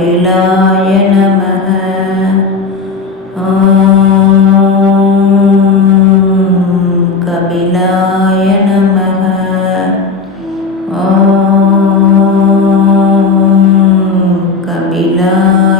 கோகிலாய நம கபிலாய நம கபிலாய